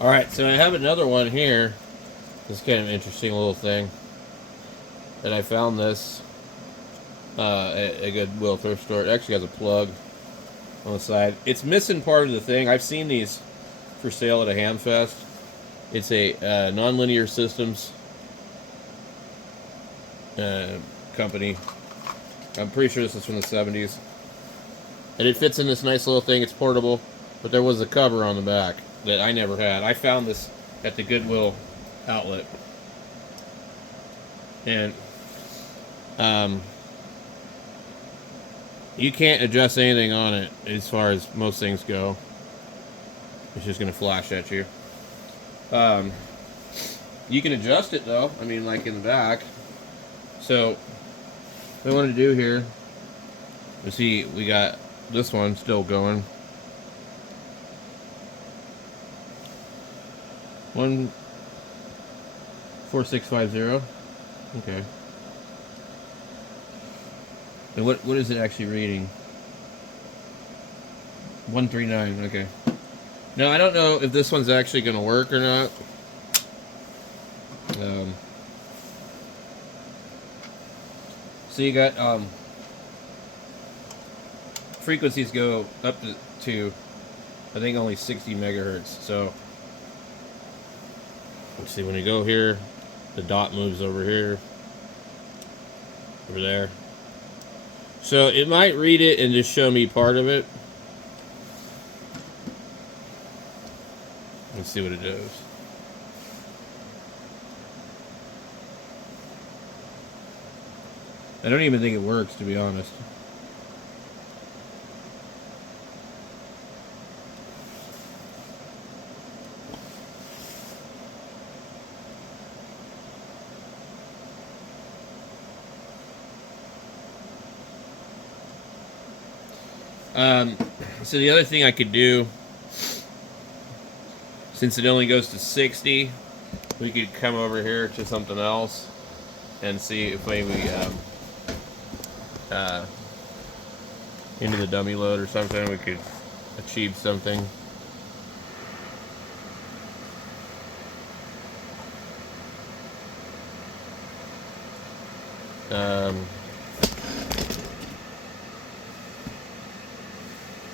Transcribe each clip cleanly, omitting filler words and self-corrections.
Alright, so I have another one here. This kind of interesting little thing. And I found this at a Goodwill thrift store. It actually has a plug on the side. It's missing part of the thing. I've seen these for sale at a ham fest. It's a nonlinear systems company. I'm pretty sure this is from the 70s. And it fits in this nice little thing. It's portable. But there was a cover on the back that I never had. I found this at the Goodwill outlet. And you can't adjust anything on it as far as most things go. It's just going to flash at you. You can adjust it though. I mean, like in the back. So what I want to do here is see, we got this one still going. 14650. Okay. And what is it actually reading? 139. Okay. Now I don't know if this one's actually going to work or not. So you got frequencies go up to I think only 60 megahertz. So let's see, when you go here, the dot moves over here, over there. So it might read it and just show me part of it. Let's see what it does. I don't even think it works, to be honest. So the other thing I could do, since it only goes to 60, we could come over here to something else and see if maybe into the dummy load or something we could achieve something.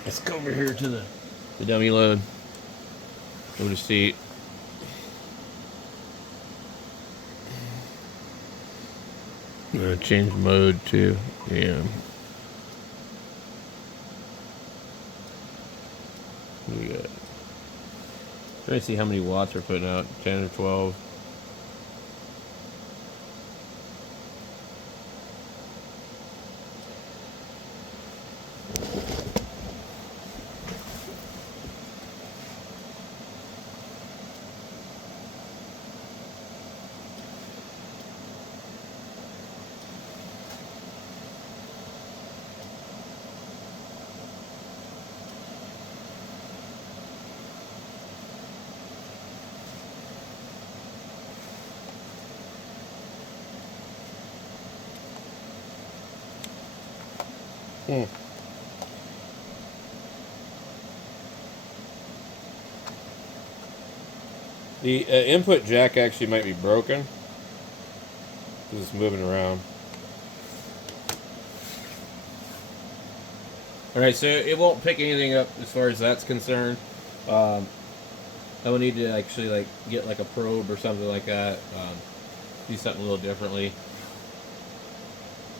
Let's go over here to the dummy load. Go to see. I'm gonna change mode to What do we got? Trying to see how many watts we're putting out. 10 or 12. The input jack actually might be broken because it's moving around. Alright, so it won't pick anything up as far as that's concerned. I will need to actually get like a probe or something like that. Do something a little differently.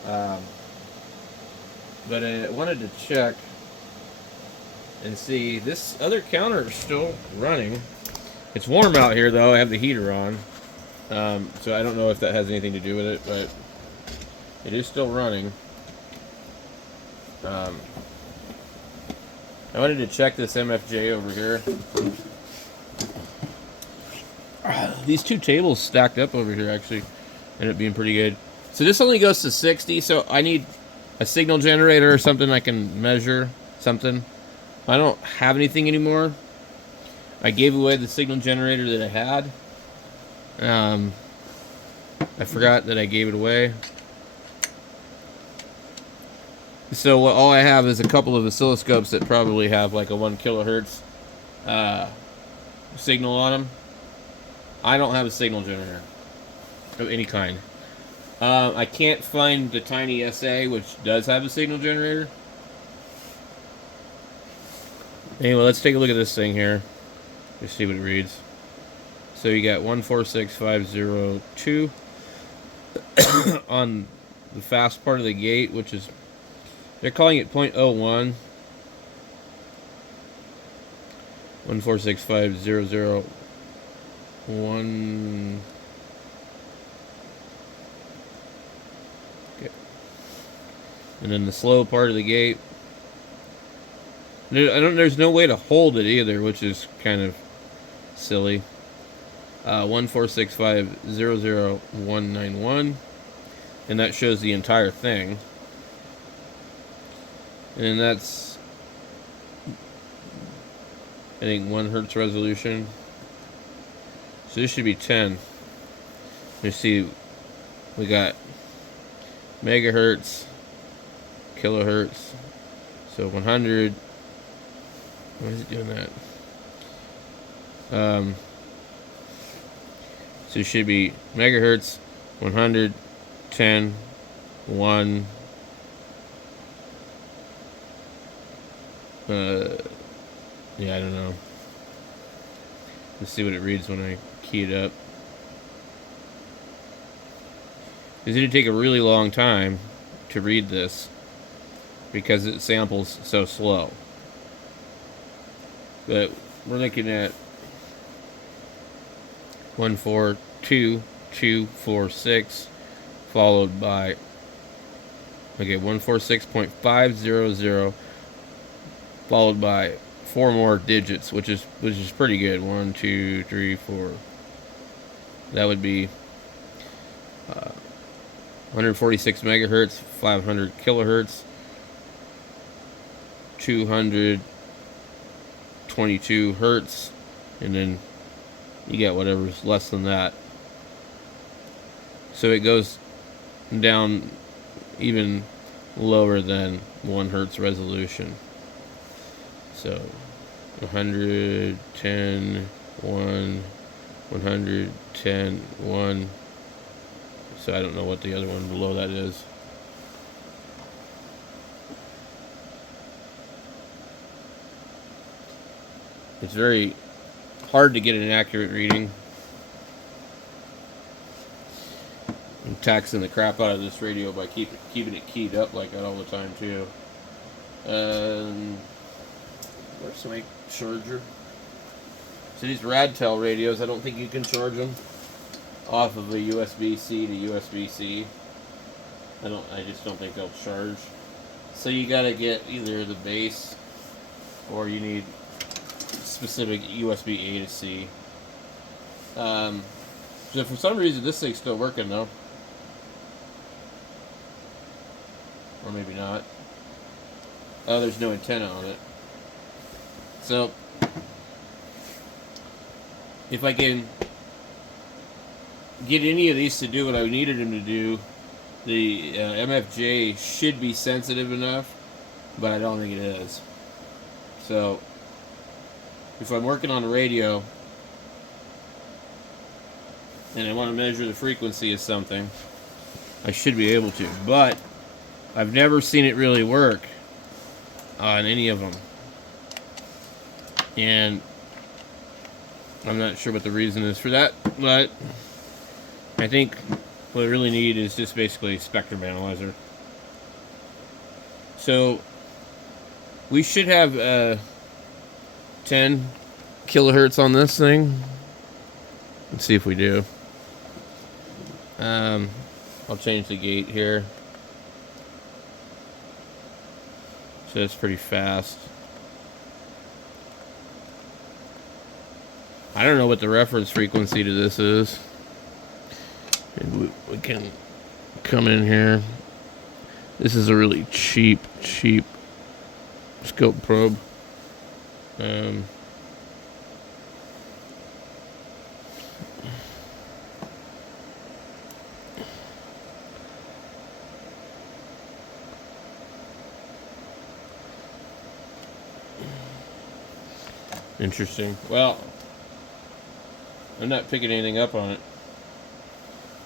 But I wanted to check and see, this other counter is still running. It's warm out here though, I have the heater on. So I don't know if that has anything to do with it, but it is still running. I wanted to check this MFJ over here. These two tables stacked up over here actually ended up being pretty good. So this only goes to 60, so I need a signal generator or something I can measure something. I don't have anything anymore. I gave away the signal generator that I had. I forgot that I gave it away. So all I have is a couple of oscilloscopes that probably have like a 1 kilohertz signal on them. I don't have a signal generator of any kind. I can't find the tiny SA, which does have a signal generator. Anyway, let's take a look at this thing here. Just see what it reads. So you got 146502 on the fast part of the gate, which is, they're calling it 0.01. 14650001. Okay. And then the slow part of the gate. There's no way to hold it either, which is kind of silly. 1465000191, and that shows the entire thing. And that's, I think, 1 hertz resolution. So this should be 10. You see, we got megahertz, kilohertz. So 100. Why is it doing that? So it should be megahertz, 100, 10, 1. Yeah, I don't know. Let's see what it reads when I key it up. It's going to take a really long time to read this because it samples so slow. But we're looking at 142246 followed by 146.500 followed by 4 more digits, which is pretty good. 1, 2, 3, 4. That would be 146 megahertz, 500 kilohertz, 222 hertz, and then you get whatever's less than that. So it goes down even lower than 1 hertz resolution. So 110, 1, 110, 1. So I don't know what the other one below that is. It's very hard to get an accurate reading. I'm taxing the crap out of this radio by keeping it keyed up like that all the time too. Where's my charger? So these Radtel radios, I don't think you can charge them off of a USB-C to USB-C. I just don't think they'll charge. So you gotta get either the base or you need specific USB-A to C. So for some reason this thing's still working though. Or maybe not. Oh, there's no antenna on it. So if I can get any of these to do what I needed them to do, the MFJ should be sensitive enough, but I don't think it is. So if I'm working on a radio and I want to measure the frequency of something, I should be able to, but I've never seen it really work on any of them, and I'm not sure what the reason is for that, but I think what I really need is just basically a spectrum analyzer. So we should have 10 kilohertz on this thing. Let's see if we do. I'll change the gate here. So it's pretty fast. I don't know what the reference frequency to this is. Maybe we can come in here. This is a really cheap scope probe. Interesting. Well, I'm not picking anything up on it.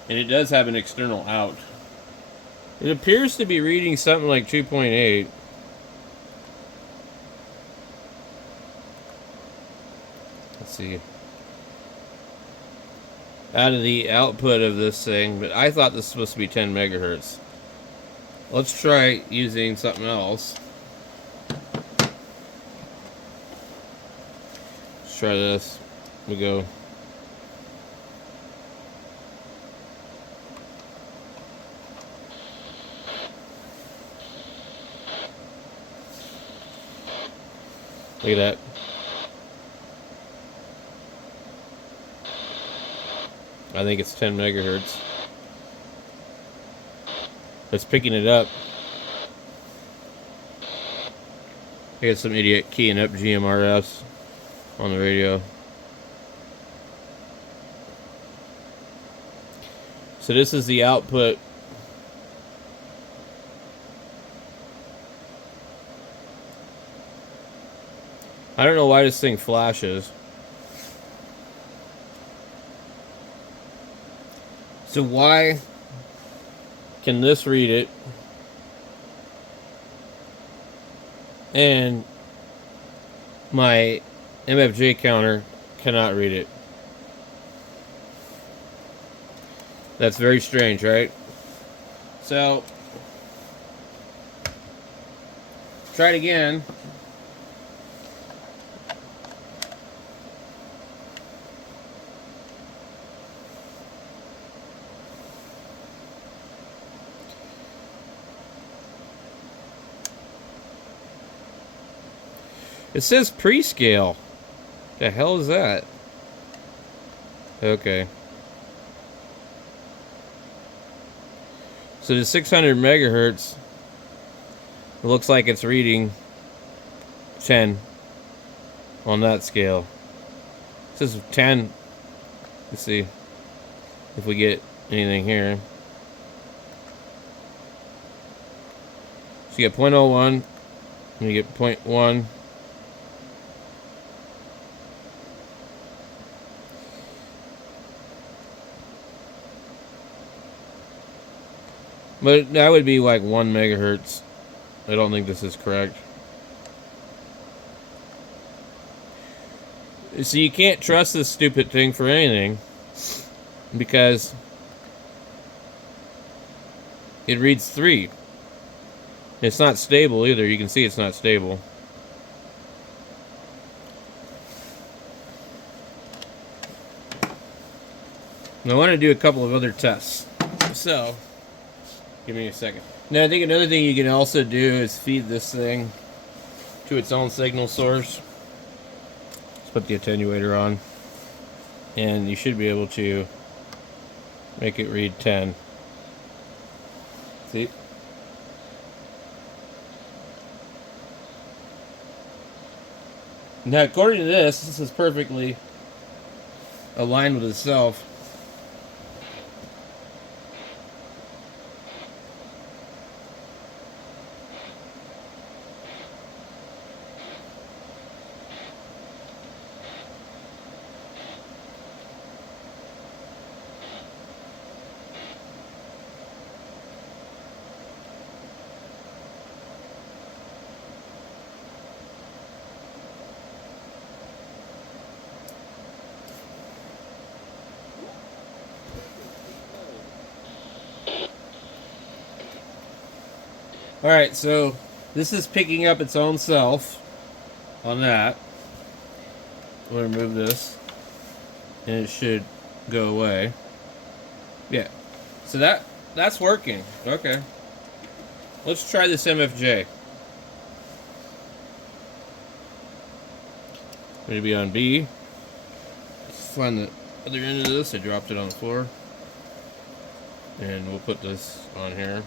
And it does have an external out. It appears to be reading something like 2.8. Let's see. Out of the output of this thing, but I thought this was supposed to be 10 megahertz. Let's try using something else. Let's try this. We go. Look at that. I think it's 10 megahertz. It's picking it up. I got some idiot keying up GMRS on the radio. So this is the output. I don't know why this thing flashes. So why can this read it and my MFJ counter cannot read it? That's very strange, right? So try it again. It says pre-scale. The hell is that? Okay. So the 600 megahertz, it looks like it's reading 10 on that scale. It says 10. Let's see if we get anything here. So you get 0.01, and you get 0.1. But that would be like 1 megahertz. I don't think this is correct. So you can't trust this stupid thing for anything, because it reads 3. It's not stable either. You can see it's not stable. And I want to do a couple of other tests. So give me a second. Now I think another thing you can also do is feed this thing to its own signal source. Let's put the attenuator on, and you should be able to make it read 10. See? Now according to this is perfectly aligned with itself. Alright, so this is picking up its own self on that. I'm going to remove this, and it should go away. Yeah, so that's working. Okay. Let's try this MFJ. Going to be on B. Let's find the other end of this. I dropped it on the floor. And we'll put this on here.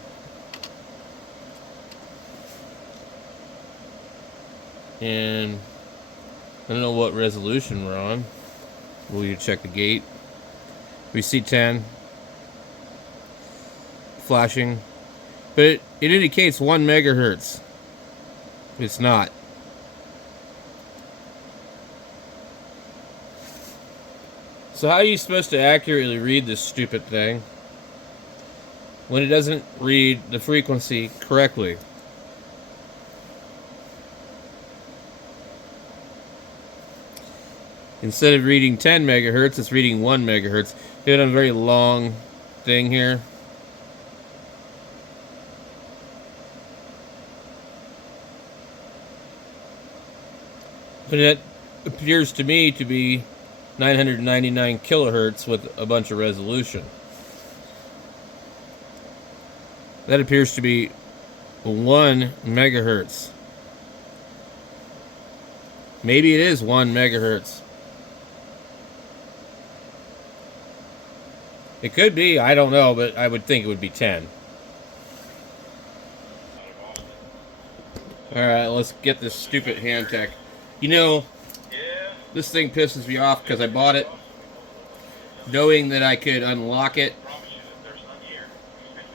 And I don't know what resolution we're on. We'll check the gate. We see 10 flashing, but it indicates 1 megahertz. It's not. So how are you supposed to accurately read this stupid thing when it doesn't read the frequency correctly? Instead of reading 10 megahertz, it's reading 1 megahertz. Doing a very long thing here. But it appears to me to be 999 kilohertz with a bunch of resolution. That appears to be 1 megahertz. Maybe it is 1 megahertz. It could be, I don't know, but I would think it would be 10. Alright, let's get this stupid hand tech. You know, this thing pisses me off because I bought it knowing that I could unlock it.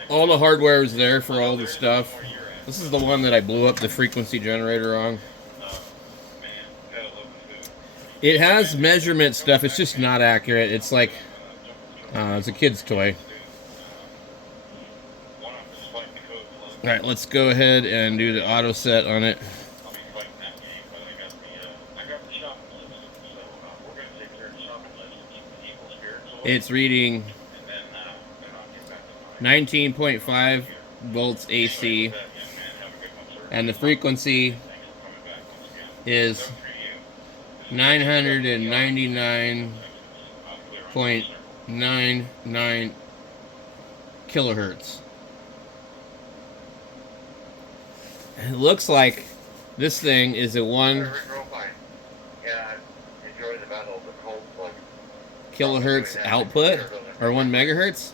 All the hardware is there for all the stuff. This is the one that I blew up the frequency generator on. It has measurement stuff, it's just not accurate. It's like, it's a kid's toy. Alright, let's go ahead and do the auto set on it. It's reading 19.5 volts AC, and the frequency is 999.99 kilohertz. It looks like this thing is a 1 kilohertz output, or 1 megahertz.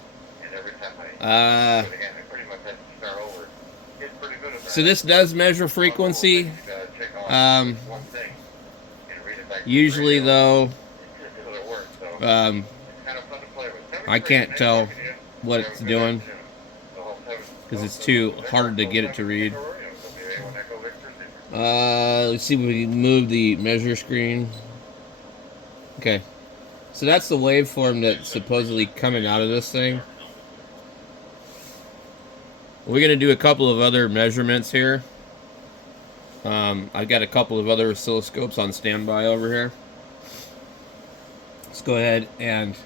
So this does measure frequency. Usually though, I can't tell what it's doing because it's too hard to get it to read. Let's see if we can move the measure screen. Okay, so that's the waveform that's supposedly coming out of this thing. We're going to do a couple of other measurements here. I've got a couple of other oscilloscopes on standby over here. Let's go ahead and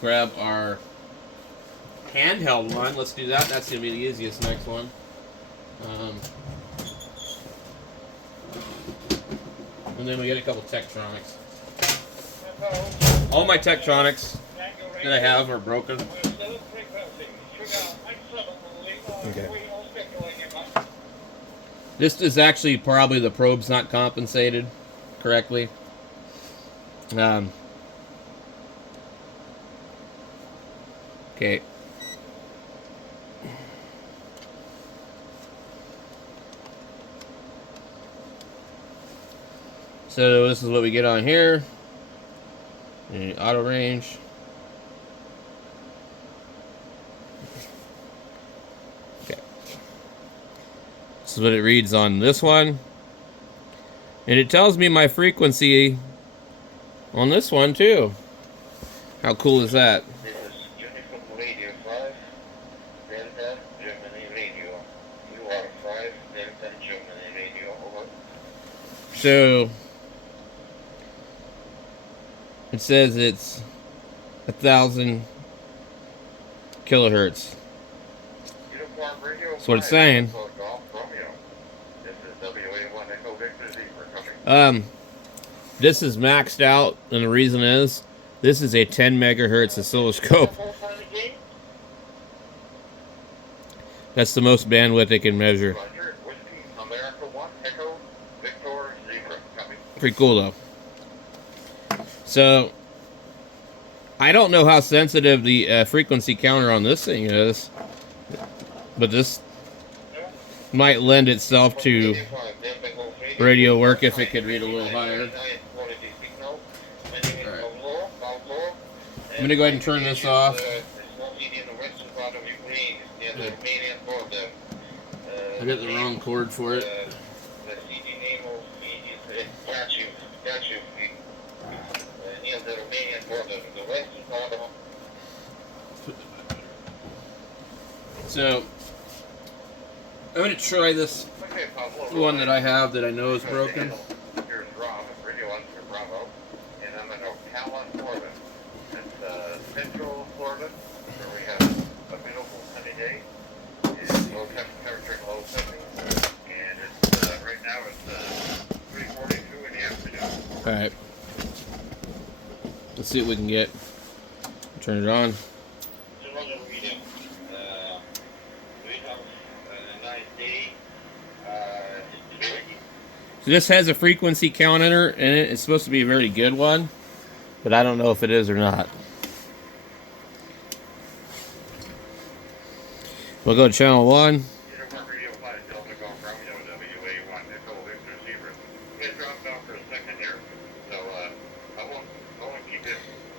grab our handheld one. Let's do that. That's going to be the easiest next one. And then we get a couple tektronix. All my tektronix that I have are broken. Okay. This is actually probably the probe's not compensated correctly. Okay. So this is what we get on here. Auto range. Okay. This is what it reads on this one. And it tells me my frequency on this one too. How cool is that? This is Uniform Radio 5, Delta, Germany Radio. You are 5, Delta, Germany Radio, over. So it says it's 1,000 kilohertz. Uniform Radio That's what it's saying. This is WA1 Echo Victor Z for coming. This is maxed out, and the reason is this is a 10 megahertz oscilloscope. That's the most bandwidth it can measure. America 1 Echo Victor Zebra coming. Pretty cool though. So I don't know how sensitive the frequency counter on this thing is, but this might lend itself to radio work if it could read a little higher. I'm going to go ahead and turn this off. I got the wrong cord for it. the west is auto. So I'm going to try this Okay, one that I have that I know is broken. Here's Rob, radio on for Bravo, and I'm in Ocala, Florida. It's Central Florida, where we have a beautiful sunny day. It's low temperature, low 70s, and it's right now it's 3:42 in the afternoon. All right. Let's see what we can get. Turn it on. So what do we do? We have a nice day. So this has a frequency counter in it. It's supposed to be a very good one, but I don't know if it is or not. We'll go to channel 1.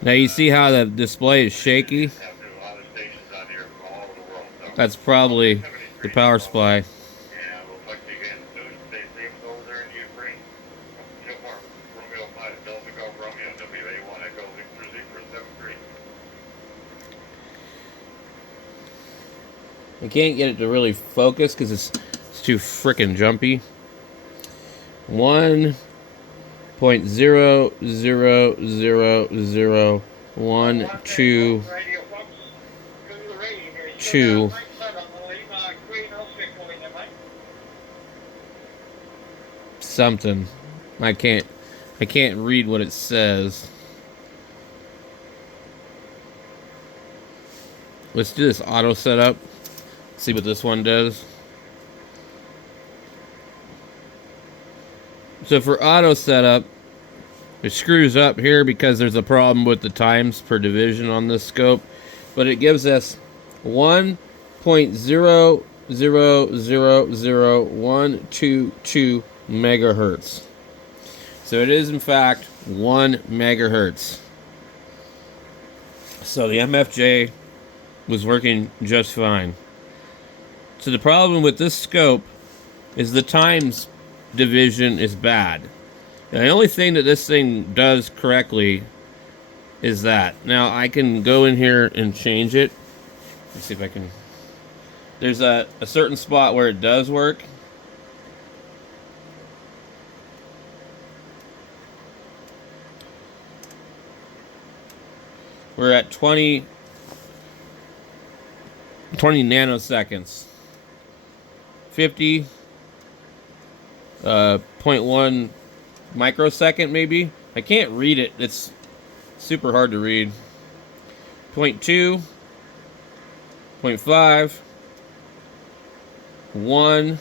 Now you see how the display is shaky? That's probably the power supply. I can't get it to really focus because it's too frickin' jumpy. 1.0000122 something. I can't read what it says. Let's do this auto setup. See what this one does. So for auto setup, it screws up here because there's a problem with the times per division on this scope, but it gives us 1.0000122 megahertz. So it is in fact 1 megahertz. So the MFJ was working just fine. So the problem with this scope is the times division is bad. And the only thing that this thing does correctly is that. Now I can go in here and change it. Let's see if I can. There's a certain spot where it does work. We're at 20 nanoseconds. 50.1 microsecond maybe. I can't read it. It's super hard to read. 0.2, 0.5, 1,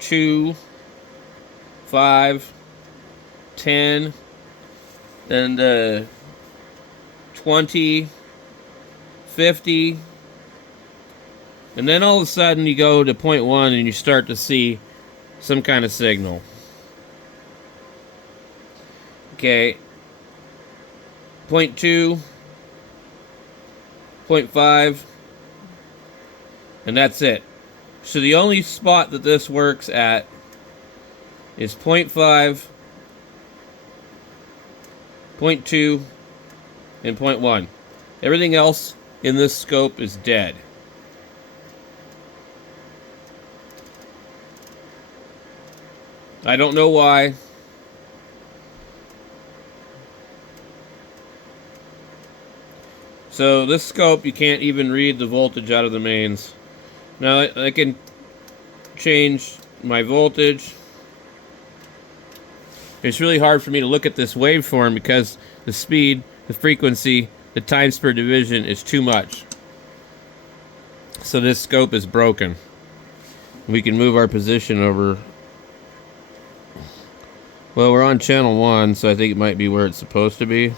2, 5, 10, then 20, 50. And then all of a sudden you go to 0.1 and you start to see some kind of signal. Okay. 0.2, 0.5, and that's it. So the only spot that this works at is 0.5, 0.2, and 0.1. Everything else in this scope is dead. I don't know why. So this scope, you can't even read the voltage out of the mains. Now I can change my voltage. It's really hard for me to look at this waveform because the speed, the frequency, the times per division is too much. So this scope is broken. We can move our position over. Well, we're on channel 1, so I think it might be where it's supposed to be.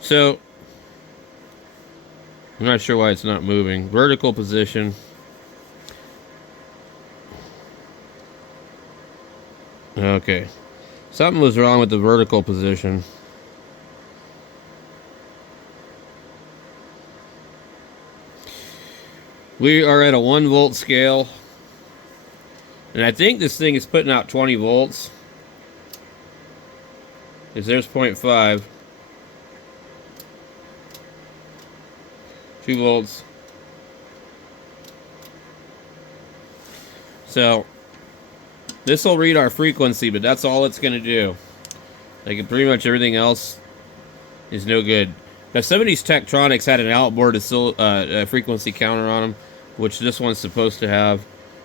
So, I'm not sure why it's not moving. Vertical position. Okay. Something was wrong with the vertical position. We are at a 1 volt scale. And I think this thing is putting out 20 volts. is there's 0.5. 2 volts. So this will read our frequency, but that's all it's going to do. Like, pretty much everything else is no good. Now, some of these Tektronix had an outboard frequency counter on them, which this one's supposed to have.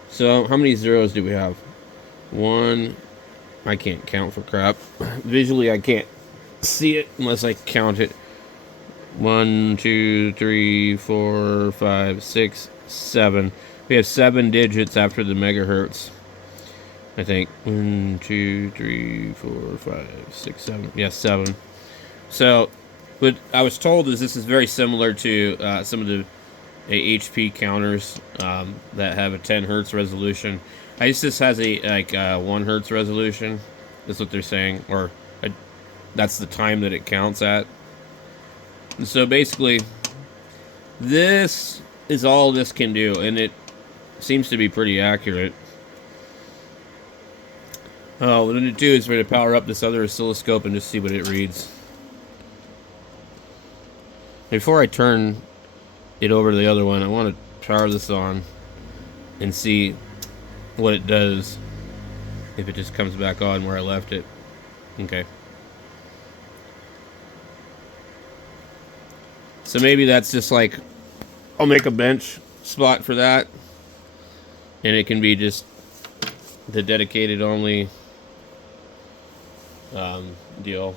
So how many zeros do we have? 1. I can't count for crap. Visually, I can't see it unless I count it. 1, 2, 3, 4, 5, 6, 7. We have 7 digits after the megahertz. I think 1, 2, 3, 4, 5, 6, 7. Yeah, 7. So, what I was told is this is very similar to some of the HP counters that have a 10 hertz resolution. I guess this has a 1 hertz resolution. That's what they're saying, or that's the time that it counts at. And so basically, this is all this can do, and it seems to be pretty accurate. Oh, what I'm going to do is we're going to power up this other oscilloscope and just see what it reads. Before I turn it over to the other one, I want to power this on and see what it does if it just comes back on where I left it. Okay. So maybe that's just like, I'll make a bench spot for that, and it can be just the dedicated only deal.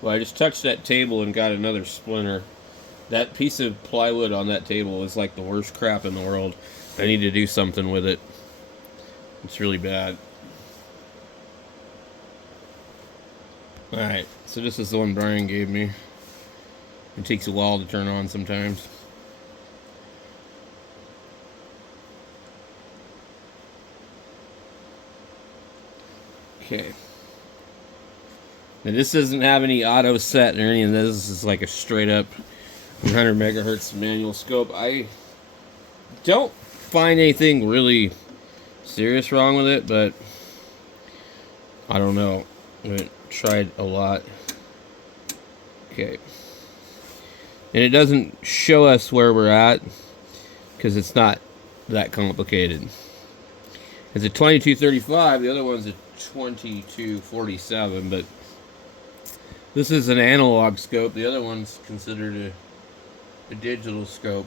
Well, I just touched that table and got another splinter. That piece of plywood on that table is like the worst crap in the world. I need to do something with it. It's really bad. Alright, so this is the one Brian gave me. It takes a while to turn on sometimes. Okay. Now this doesn't have any auto set or any of this. This is like a straight up 100 megahertz manual scope. I don't find anything really serious wrong with it, but I don't know. I haven't tried a lot. Okay. And it doesn't show us where we're at because it's not that complicated. It's a 2235, the other one's a 2247, but this is an analog scope. The other one's considered a digital scope.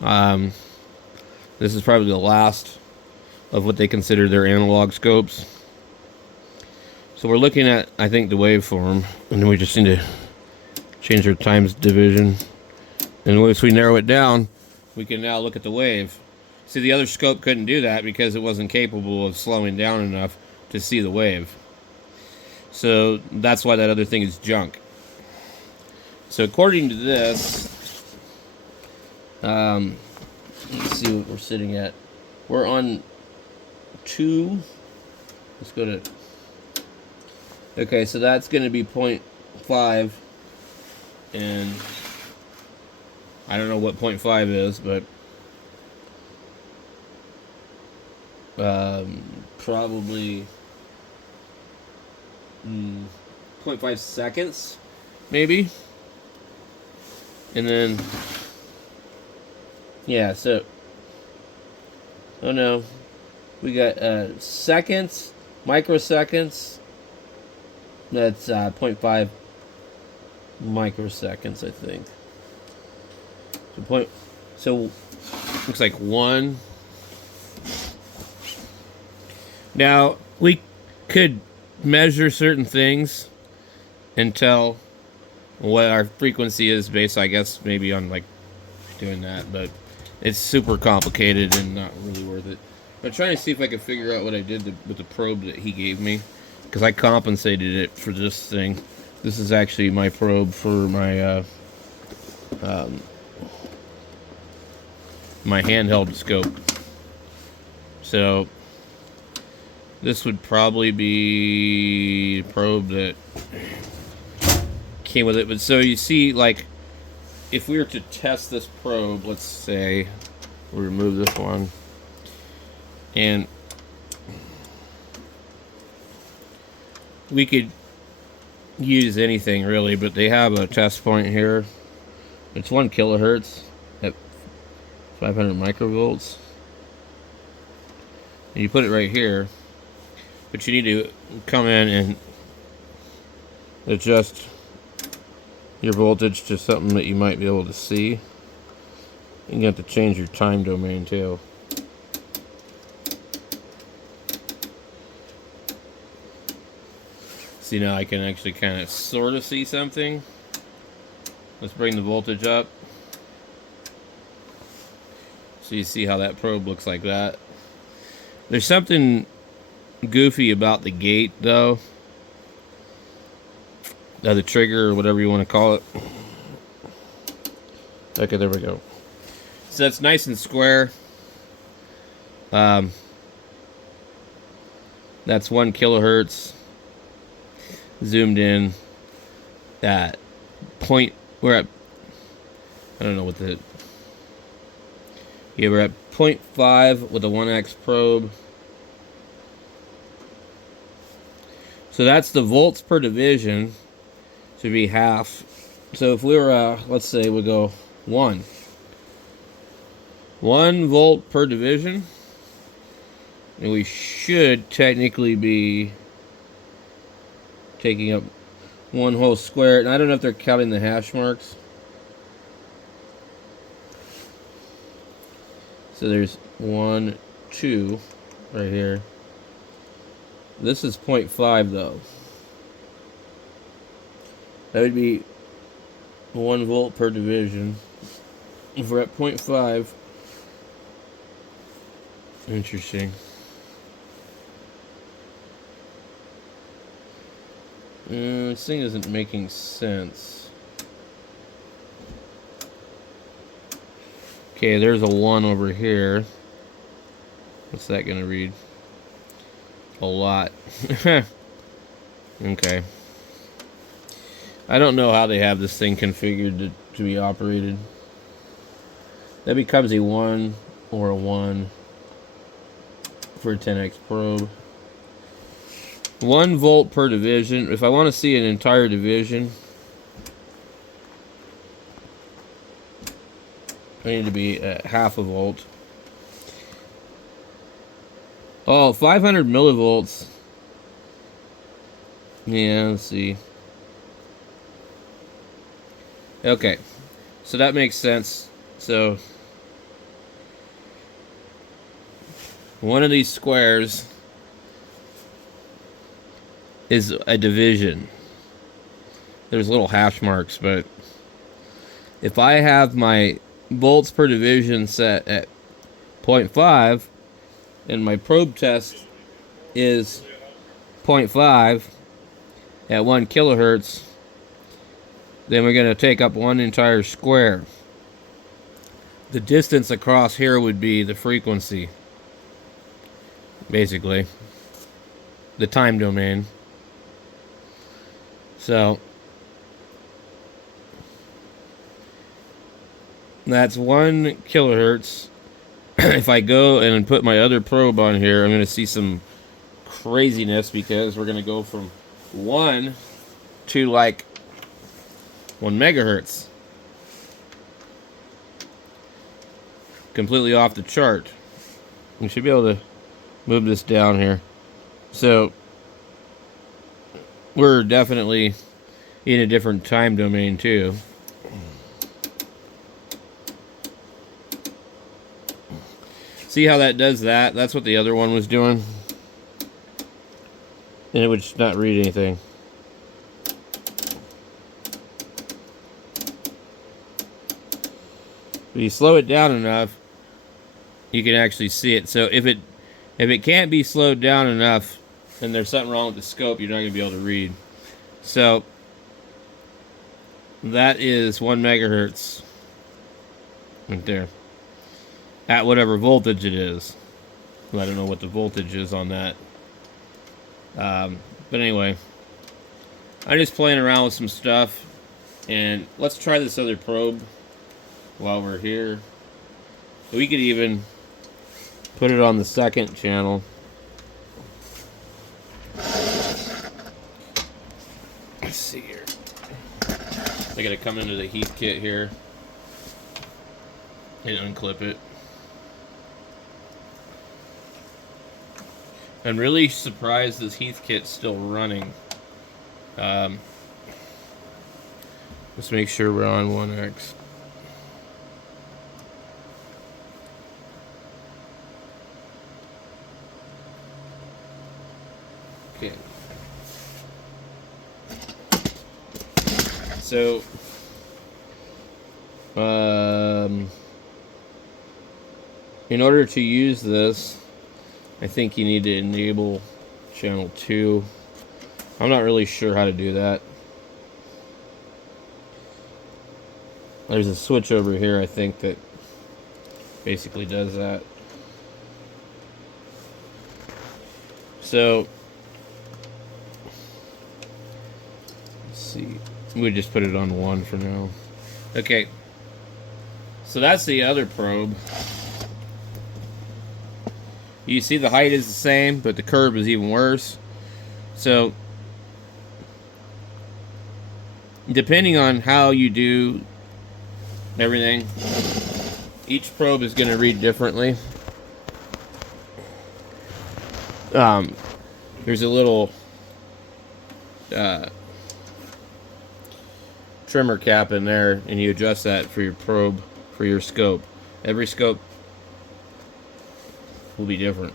This is probably the last of what they consider their analog scopes. So we're looking at, I think, the waveform, and then we just need to change our times division. And once we narrow it down, we can now look at the wave. See, the other scope couldn't do that because it wasn't capable of slowing down enough to see the wave. So that's why that other thing is junk. So according to this, let's see what we're sitting at. We're on 2. Let's go to... Okay, so that's going to be 0.5. And I don't know what 0.5 is, but probably 0.5 seconds, maybe. And then, yeah, so, oh no, we got seconds, microseconds. That's 0.5 microseconds, I think. So looks like 1. Now we could measure certain things and tell what our frequency is based, I guess, maybe on like doing that, but it's super complicated and not really worth it. I'm trying to see if I can figure out what I did with the probe that he gave me, because I compensated it for this thing. This is actually my probe for my my handheld scope. So this would probably be the probe that came with it. But so you see, like, if we were to test this probe, let's say we'll remove this one, and we could use anything really, but they have a test point here. It's 1 kilohertz at 500 microvolts. And you put it right here, but you need to come in and adjust your voltage to something that you might be able to see. You have to change your time domain too. See, now I can actually kind of sort of see something. Let's bring the voltage up. So you see how that probe looks like that. There's something goofy about the gate though. The trigger or whatever you want to call it. Okay, there we go. So that's nice and square. That's 1 kilohertz. Zoomed in at point. We're at, I don't know what the, yeah, we're at 0.5 with a 1x probe. So that's the volts per division. Should be half. So if we were, let's say we go 1 volt per division, and we should technically be taking up 1 whole square. And I don't know if they're counting the hash marks. So there's 1, 2 right here. This is 0.5 though. That would be 1 volt per division. If we're at 0.5, interesting. This thing isn't making sense. Okay, there's a 1 over here. What's that gonna read? A lot. Okay. I don't know how they have this thing configured to be operated. That becomes a 1 or a 1 for a 10x probe. 1 volt per division. If I want to see an entire division, I need to be at half a volt. Oh, 500 millivolts. Yeah, let's see. Okay, so that makes sense. So one of these squares is a division. There's little hash marks, but if I have my volts per division set at 0.5 and my probe test is 0.5 at 1 kilohertz, then we're going to take up 1 entire square. The distance across here would be the frequency, basically, the time domain. So that's 1 kilohertz. If I go and put my other probe on here, I'm going to see some craziness because we're going to go from 1 to like 1 megahertz. Completely off the chart. We should be able to move this down here. So we're definitely in a different time domain too. See how that does that? That's what the other one was doing. And it would just not read anything. If you slow it down enough, you can actually see it. So if it can't be slowed down enough, then there's something wrong with the scope. You're not going to be able to read. So that is 1 megahertz right there. At whatever voltage it is. I don't know what the voltage is on that. But anyway, I'm just playing around with some stuff. And let's try this other probe while we're here. We could even put it on the second channel. Let's see here. I gotta come into the heathkit here and unclip it. I'm really surprised this heathkit's still running. Let's make sure we're on 1X. Okay. So, in order to use this, I think you need to enable channel 2. I'm not really sure how to do that. There's a switch over here, I think, that basically does that. So, let's see. We just put it on 1 for now. Okay. So that's the other probe. You see the height is the same, but the curve is even worse. So, depending on how you do everything, each probe is going to read differently. There's a little trimmer cap in there, and you adjust that for your probe, for your scope. Every scope will be different.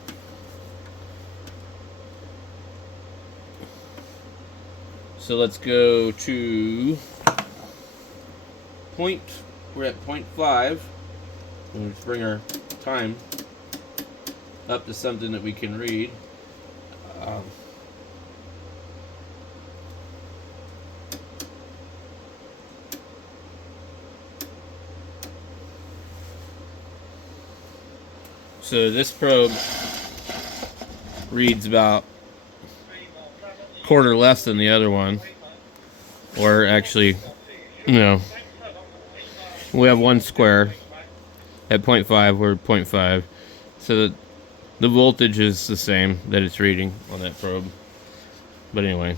So let's go to point. We're at 0.5. And let's bring our time up to something that we can read. So this probe reads about a quarter less than the other one, or actually, no. We have one square at 0.5. We're 0.5, so the voltage is the same that it's reading on that probe. But anyway,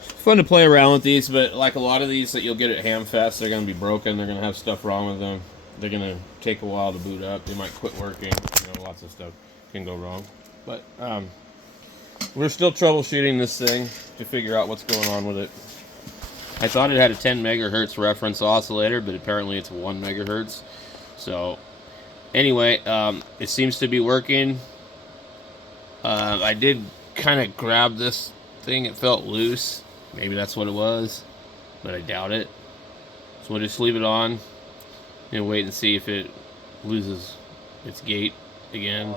fun to play around with these. But like a lot of these that you'll get at Hamfest, they're going to be broken. They're going to have stuff wrong with them. They're going to take a while to boot up. They might quit working. You know, lots of stuff can go wrong. But we're still troubleshooting this thing to figure out what's going on with it. I thought it had a 10 megahertz reference oscillator, but apparently it's 1 megahertz. So anyway, it seems to be working. I did kind of grab this thing. It felt loose. Maybe that's what it was, but I doubt it. So we'll just leave it on and wait and see if it loses its gate again.